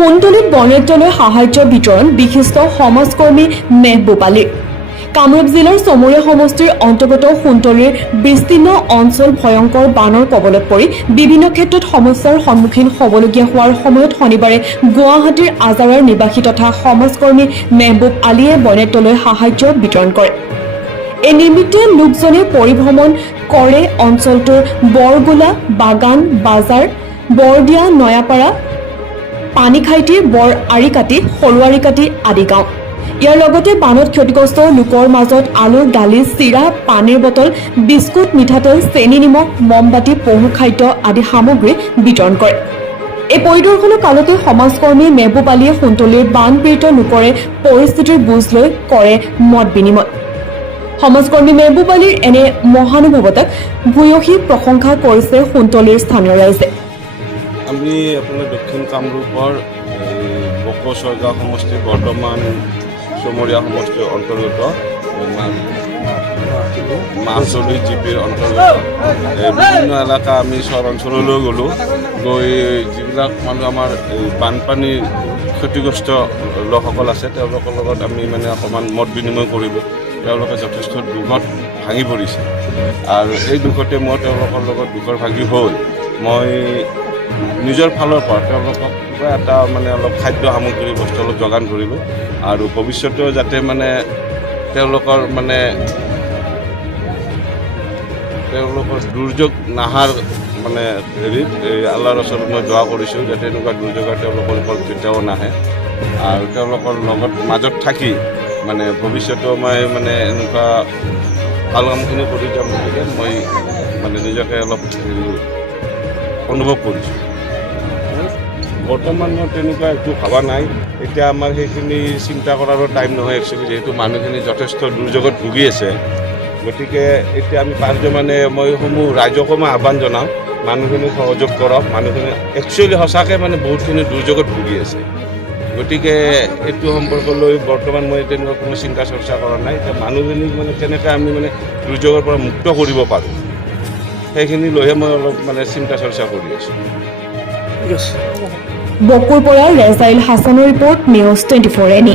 সোণতলীত বনৰাজ্যলৈ সাহায্য বিতৰণ বিশিষ্ট সমাজকৰ্মী মেহবুব আলীৰ। কামৰূপ জিলাৰ চমৰীয়া সমষ্টিৰ অন্তৰ্গত সোণতলীৰ বিস্তীৰ্ণ অঞ্চল ভয়ংকৰ বানৰ কবলত পৰি বিভিন্ন ক্ষেত্ৰত সমস্যাৰ সন্মুখীন হ'বলগীয়া হোৱাৰ সময়ত শনিবাৰে গুৱাহাটীৰ আজাৰাৰ নিবাসী তথা সমাজকৰ্মী মেহবুব আলীয়ে বনৰাজ্যলৈ সাহায্য বিতৰণ কৰে। এই নিমিত্তে লোকজনে পৰিভ্ৰমণ কৰে অঞ্চলটোৰ বৰগোলা, বাগান, বাজাৰ, বৰদিয়া, নয়াপাৰা, পানীখাইটি, বৰ আৰিকাটি, সৰু আৰিকাটি আদি গাঁও। ইয়াৰ লগতে বানত ক্ষতিগ্ৰস্ত লোকৰ মাজত আলু, দালি, চিৰা, পানীৰ বটল, বিস্কুট, মিঠাতেল, চেনি, নিমখ, মমবাতি, পহু খাদ্য আদি সামগ্ৰী বিতৰণ কৰে। এই পৰিদৰ্শনৰ কালতে সমাজকৰ্মী মেহবুব আলীয়ে সোণতলীৰ বানপীড়িত লোকৰে পৰিস্থিতিৰ বুজ লৈ কৰে মত বিনিময়। সমাজকৰ্মী মেহবুব আলীৰ এনে মহানুভৱতাক ভূয়সী প্ৰশংসা কৰিছে সোণতলীৰ স্থানীয় ৰাইজে। আমি আপোনাৰ দক্ষিণ কামৰূপৰ বকছৰগাঁও সমষ্টিৰ বৰ্তমান চমৰীয়া সমষ্টিৰ অন্তৰ্গত মাছলি জিপিৰ অন্তৰ্গত বিভিন্ন এলেকা আমি চৰ অঞ্চললৈ গ'লোঁ। গৈ যিবিলাক মানুহ আমাৰ বানপানী ক্ষতিগ্ৰস্ত লোকসকল আছে তেওঁলোকৰ লগত আমি মানে অকণমান মত বিনিময় কৰিলোঁ। তেওঁলোকে যথেষ্ট দুখত ভাঙি পৰিছে আৰু এই দুখতে মই তেওঁলোকৰ লগত দুখৰ ভাগি হৈ মই নিজৰ ফালৰ পৰা তেওঁলোকক কিবা এটা মানে অলপ খাদ্য সামগ্ৰী বস্তু অলপ যোগান ধৰিলোঁ আৰু ভৱিষ্যতেও যাতে মানে তেওঁলোকৰ দুৰ্যোগ নাহাৰ মানে হেৰিত আল্লাহৰ ওচৰত মই দোৱা কৰিছোঁ যাতে এনেকুৱা দুৰ্যোগৰ তেওঁলোকৰ ওপৰত কেতিয়াও নাহে আৰু তেওঁলোকৰ লগত মাজত থাকি মানে ভৱিষ্যতেও মই মানে এনেকুৱা ভাল কামখিনি কৰি যাম গতিকে মই মানে নিজকে অলপ অনুভৱ কৰিছোঁ। বৰ্তমান মই তেনেকুৱা একো ভবা নাই। এতিয়া আমাৰ সেইখিনি চিন্তা কৰাৰো টাইম নহয় একচুৱেলি, যিহেতু মানুহখিনি যথেষ্ট দুৰ্যোগত ভুগি আছে। গতিকে এতিয়া আমি মানে মই ৰাইজকো মই আহ্বান জনাম, মানুহখিনি সহযোগ কৰক। মানুহখিনি একচুৱেলি সঁচাকৈ মানে বহুতখিনি দুৰ্যোগত ভুগি আছে। গতিকে এইটো সম্পৰ্কলৈ বৰ্তমান মই তেনেকুৱা কোনো চিন্তা চৰ্চা কৰা নাই। এতিয়া মানুহখিনিক মানে কেনেকৈ আমি মানে দুৰ্যোগৰ পৰা মুক্ত কৰিব পাৰোঁ সেইখিনি লৈহে মই অলপ মানে চিন্তা চৰ্চা কৰি আছোঁ। বকুৰ পৰা ৰেজাইল হাছানৰ ৰিপৰ্ট, নিউজ 24 এনি।